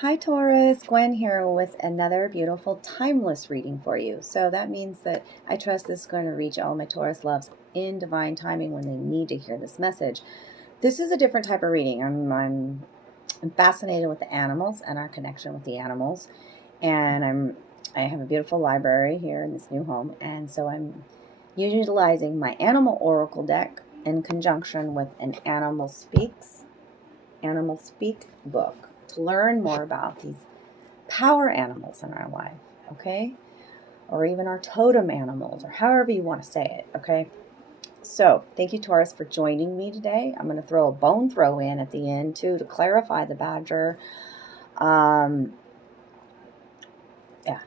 Hi Taurus, Gwyn here with another beautiful timeless reading for you. So that means that I trust this is going to reach all my Taurus loves in divine timing when they need to hear this message. This is a different type of reading. I'm fascinated with the animals and our connection with the animals. And I have a beautiful library here in this new home, and so I'm utilizing my animal oracle deck in conjunction with an animal speak book to learn more about these power animals in our life, okay? Or even our totem animals, or however you want to say it, okay? So, thank you, Taurus, for joining me today. I'm going to throw a bone throw in at the end, too, to clarify the badger. Yeah,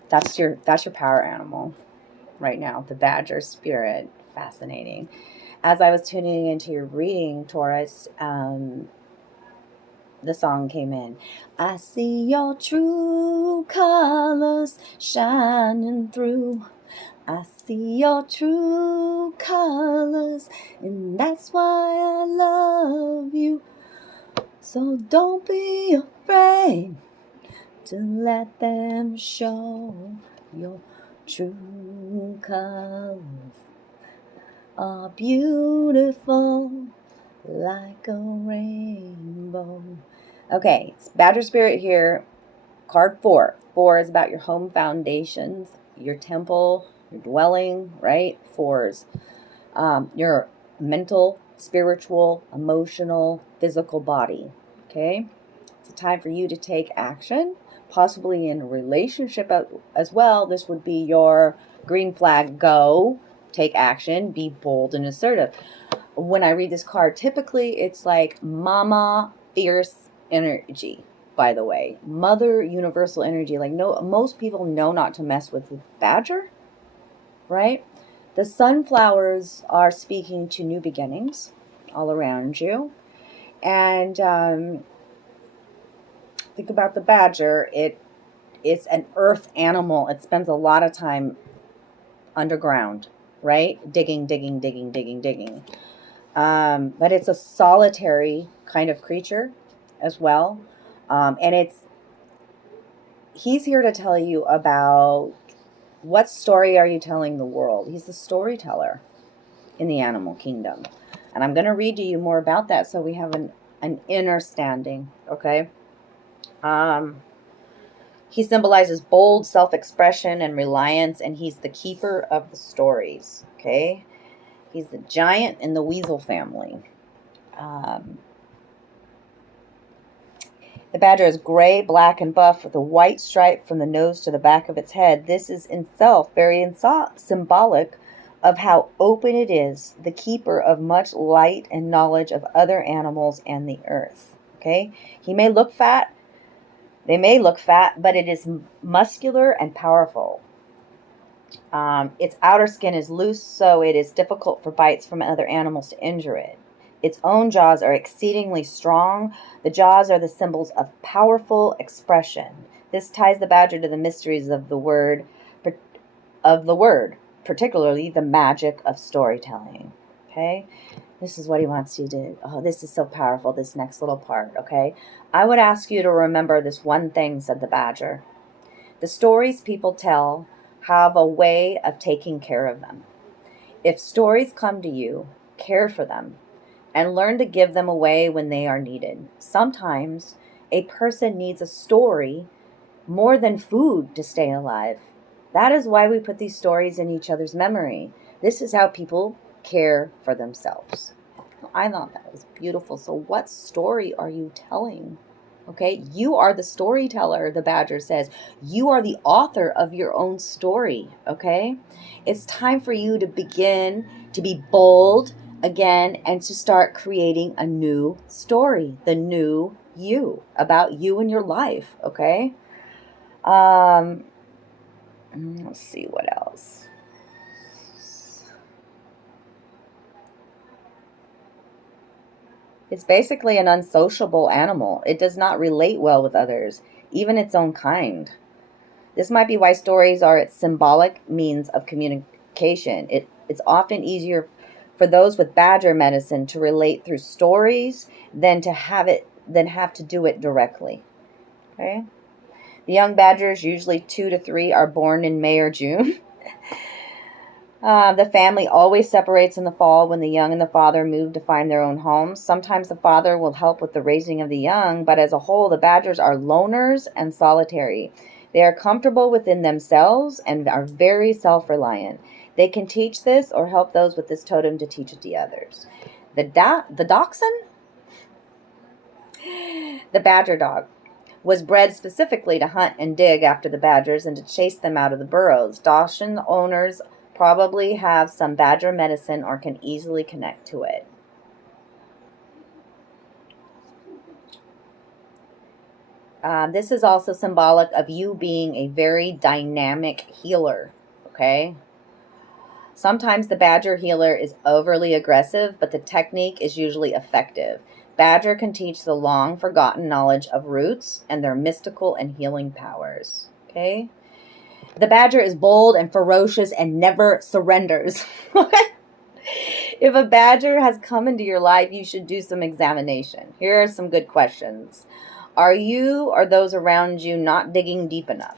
that's your power animal right now, the badger spirit. Fascinating. As I was tuning into your reading, Taurus, the song came in. I see your true colors shining through. I see your true colors, and that's why I love you. So don't be afraid to let them show. Your true colors are beautiful like a rainbow. Okay, it's Badger Spirit here. Card 4. 4 is about your home foundations, your temple, your dwelling, right? 4s. Your mental, spiritual, emotional, physical body. Okay? It's a time for you to take action, possibly in a relationship as well. This would be your green flag. Go, take action, be bold and assertive. When I read this card, typically it's like mama fierce energy, by the way. Mother universal energy. Like, no, most people know not to mess with the badger, right? The sunflowers are speaking to new beginnings all around you. And think about the badger. It's an earth animal. It spends a lot of time underground, right? Digging. But it's a solitary kind of creature as well. And he's here to tell you about what story are you telling the world. He's the storyteller in the animal kingdom. And I'm going to read to you more about that so we have an understanding, okay? He symbolizes bold self-expression and reliance, and he's the keeper of the stories, okay? He's the giant in the weasel family. The badger is gray, black, and buff with a white stripe from the nose to the back of its head. This is in itself very symbolic of how open it is, the keeper of much light and knowledge of other animals and the earth. Okay? He may look fat. They may look fat, but it is muscular and powerful. Its outer skin is loose, so it is difficult for bites from other animals to injure it. Its own jaws are exceedingly strong. The jaws are the symbols of powerful expression. This ties the badger to the mysteries of the word, particularly the magic of storytelling. Okay? This is what he wants you to do. Oh, this is so powerful, this next little part, okay? I would ask you to remember this one thing, said the badger. The stories people tell have a way of taking care of them. If stories come to you, care for them and learn to give them away when they are needed. Sometimes a person needs a story more than food to stay alive. That is why we put these stories in each other's memory. This is how people care for themselves. I thought that was beautiful. So what story are you telling? Okay, you are the storyteller, the badger says. You are the author of your own story, okay? It's time for you to begin to be bold again and to start creating a new story, the new you, about you and your life, okay? Let's see what else. It's basically an unsociable animal. It does not relate well with others, even its own kind. This might be why stories are its symbolic means of communication. It's often easier for those with badger medicine to relate through stories than to have to do it directly. Okay? The young badgers, usually 2 to 3, are born in May or June. The family always separates in the fall when the young and the father move to find their own homes. Sometimes the father will help with the raising of the young, but as a whole, the badgers are loners and solitary. They are comfortable within themselves and are very self-reliant. They can teach this or help those with this totem to teach it to others. The dachshund, the badger dog, was bred specifically to hunt and dig after the badgers and to chase them out of the burrows. Dachshund owners probably have some badger medicine or can easily connect to it. This is also symbolic of you being a very dynamic healer, okay? Sometimes the badger healer is overly aggressive, but the technique is usually effective. Badger can teach the long forgotten knowledge of roots and their mystical and healing powers, okay? The badger is bold and ferocious and never surrenders. If a badger has come into your life, you should do some examination. Here are some good questions. Are you or those around you not digging deep enough?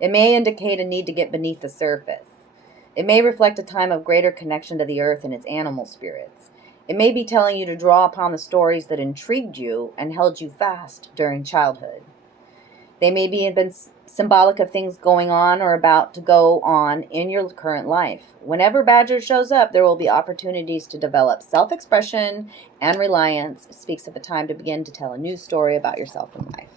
It may indicate a need to get beneath the surface. It may reflect a time of greater connection to the earth and its animal spirits. It may be telling you to draw upon the stories that intrigued you and held you fast during childhood. They may be been symbolic of things going on or about to go on in your current life. Whenever Badger shows up, there will be opportunities to develop self-expression and reliance. It speaks of a time to begin to tell a new story about yourself in life.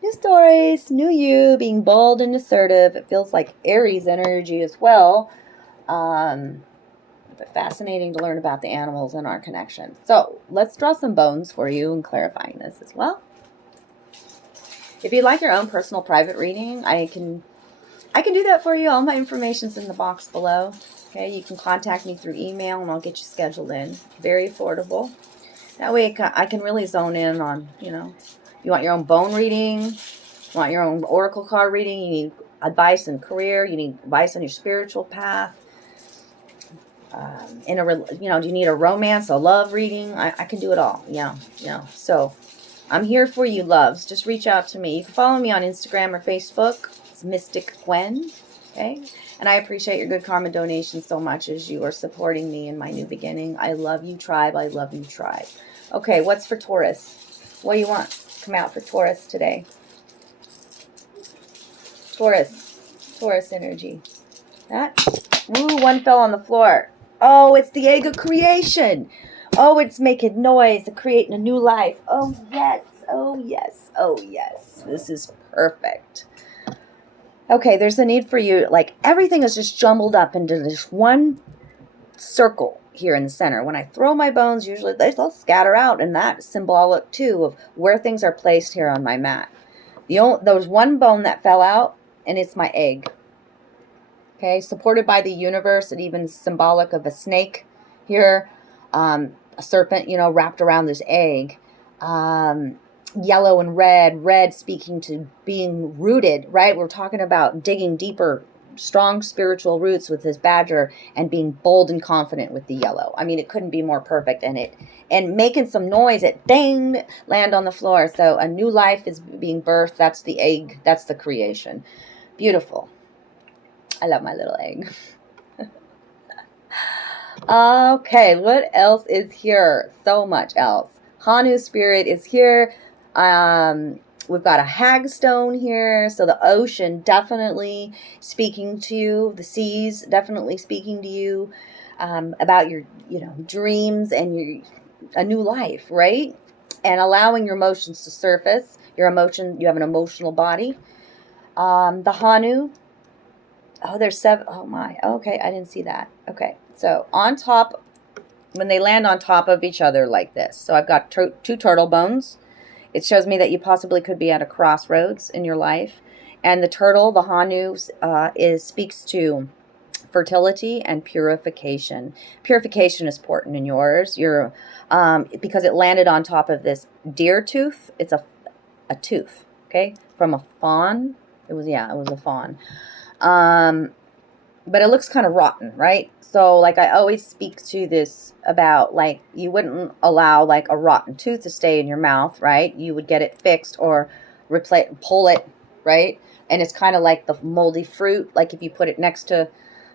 New stories, new you, being bold and assertive. It feels like Aries energy as well. But fascinating to learn about the animals and our connection. So let's draw some bones for you and clarifying this as well. If you'd like your own personal private reading, I can do that for you. All my information's in the box below. Okay, you can contact me through email and I'll get you scheduled in. Very affordable. That way I can really zone in on, you want your own bone reading, you want your own oracle card reading, you need advice in career, you need advice on your spiritual path. Do you need a romance, a love reading? I can do it all. So I'm here for you, loves. Just reach out to me. You can follow me on Instagram or Facebook. It's mysticgwyn. Okay? And I appreciate your good karma donations so much as you are supporting me in my new beginning. I love you, tribe. I love you, tribe. Okay, what's for Taurus? What do you want? Come out for Taurus today. Taurus energy. Ooh, one fell on the floor. Oh, it's the egg of creation. Oh, it's making noise, creating a new life. Oh, yes. Oh, yes. Oh, yes. This is perfect. Okay, there's a need for you. Like, everything is just jumbled up into this one circle here in the center. When I throw my bones, usually they'll scatter out, and that's symbolic, too, of where things are placed here on my mat. There was one bone that fell out, and it's my egg. Okay, supported by the universe, and even symbolic of a snake here. A serpent, wrapped around this egg. Yellow and red speaking to being rooted, right? We're talking about digging deeper, strong spiritual roots with this badger and being bold and confident with the yellow. I mean, it couldn't be more perfect. And making some noise, it dang, land on the floor. So a new life is being birthed. That's the egg. That's the creation. Beautiful. I love my little egg. Okay, what else is here? So much else. Hanu spirit is here. We've got a hagstone here. So the ocean definitely speaking to you. The seas definitely speaking to you about your, dreams and a new life, right? And allowing your emotions to surface. You have an emotional body. The Hanu. Oh, there's 7. Oh, my. Okay, I didn't see that. Okay, so on top, when they land on top of each other like this. So I've got 2 turtle bones. It shows me that you possibly could be at a crossroads in your life. And the turtle, the Hanu, speaks to fertility and purification. Purification is important in yours. Because it landed on top of this deer tooth. It's a tooth, okay, from a fawn. It was a fawn. But it looks kind of rotten, right? So, like, I always speak to this about, like, you wouldn't allow, like, a rotten tooth to stay in your mouth, right? You would get it fixed or pull it, right? And it's kind of like the moldy fruit. Like if you put it next to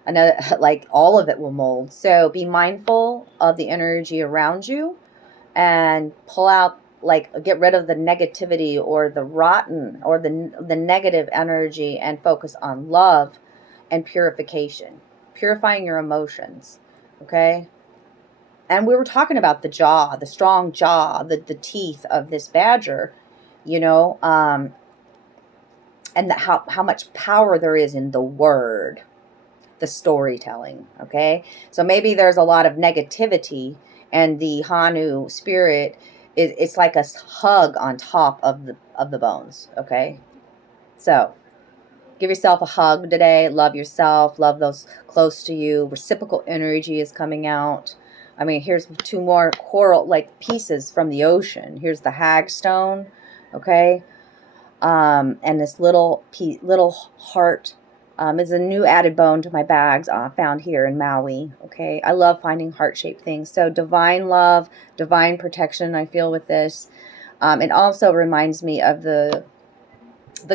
another, like all of it will mold. So be mindful of the energy around you and pull out, like get rid of the negativity or the rotten or the negative energy and focus on love and purification, purifying your emotions. Okay. And we were talking about the jaw, the strong jaw, the teeth of this badger, you know, and how much power there is in the word, the storytelling. Okay. So maybe there's a lot of negativity, and the Hanu spirit it's like a hug on top of the bones. Okay. So give yourself a hug today. Love yourself. Love those close to you. Reciprocal energy is coming out. I mean, here's 2 more coral like pieces from the ocean. Here's the hagstone. Okay. And this little heart is a new added bone to my bags found here in Maui. Okay, I love finding heart-shaped things. So divine love, divine protection I feel with this. It also reminds me of the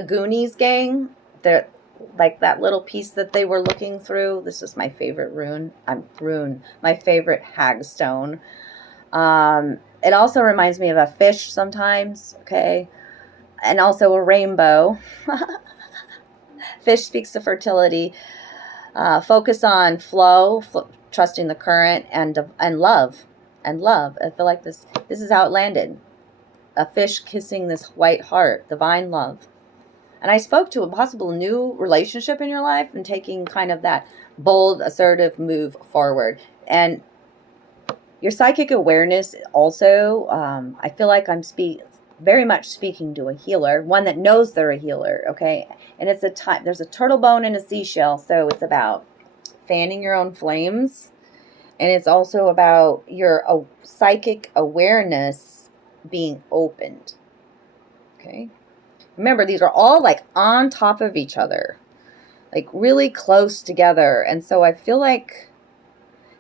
Goonies gang. They're like that little piece that they were looking through. This is my favorite rune. My favorite hagstone. It also reminds me of a fish sometimes. Okay. And also a rainbow. Fish speaks to fertility. Focus on flow, trusting the current, and love. And love. I feel like this is how it landed. A fish kissing this white heart, divine love. And I spoke to a possible new relationship in your life and taking kind of that bold, assertive move forward. And your psychic awareness also, I feel like I'm very much speaking to a healer, one that knows they're a healer, okay? And it's there's a turtle bone and a seashell, so it's about fanning your own flames, and it's also about your psychic awareness being opened, okay? Remember, these are all like on top of each other, like really close together, and so I feel like,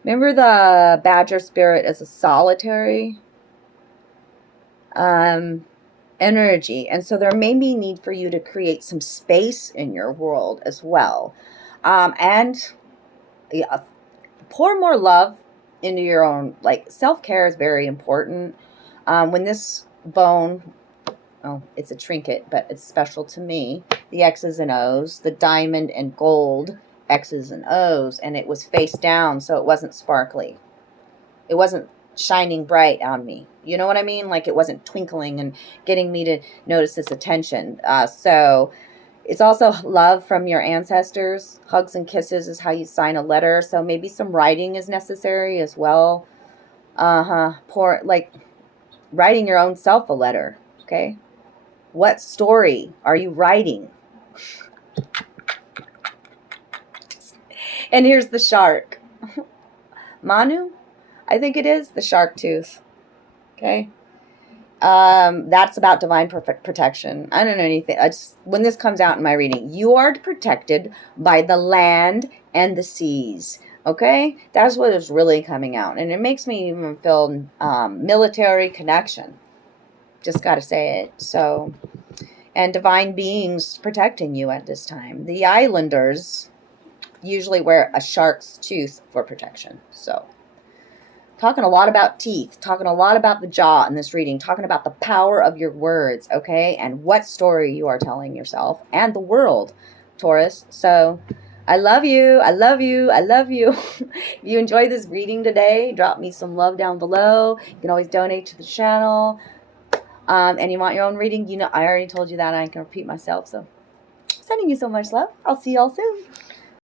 remember the badger spirit as a solitary energy, and so there may be need for you to create some space in your world as well, and pour more love into your own, like self-care is very important. When this bone, it's a trinket, but it's special to me, the X's and O's, the diamond and gold X's and O's, and it was face down, so it wasn't sparkly, it wasn't shining bright on me. You know what I mean? Like it wasn't twinkling and getting me to notice its attention. So it's also love from your ancestors. Hugs and kisses is how you sign a letter. So maybe some writing is necessary as well. Like writing your own self a letter. Okay. What story are you writing? And here's the shark. Manu? I think it is the shark tooth. Okay. That's about divine protection. I don't know anything. When this comes out in my reading, you are protected by the land and the seas. Okay. That's what is really coming out. And it makes me even feel military connection. Just got to say it. So, and divine beings protecting you at this time. The islanders usually wear a shark's tooth for protection. So, talking a lot about teeth, talking a lot about the jaw in this reading, talking about the power of your words, okay, and what story you are telling yourself and the world, Taurus. So I love you. I love you. I love you. If you enjoyed this reading today, drop me some love down below. You can always donate to the channel. And you want your own reading, you know, I already told you that. I can repeat myself. So sending you so much love. I'll see y'all soon.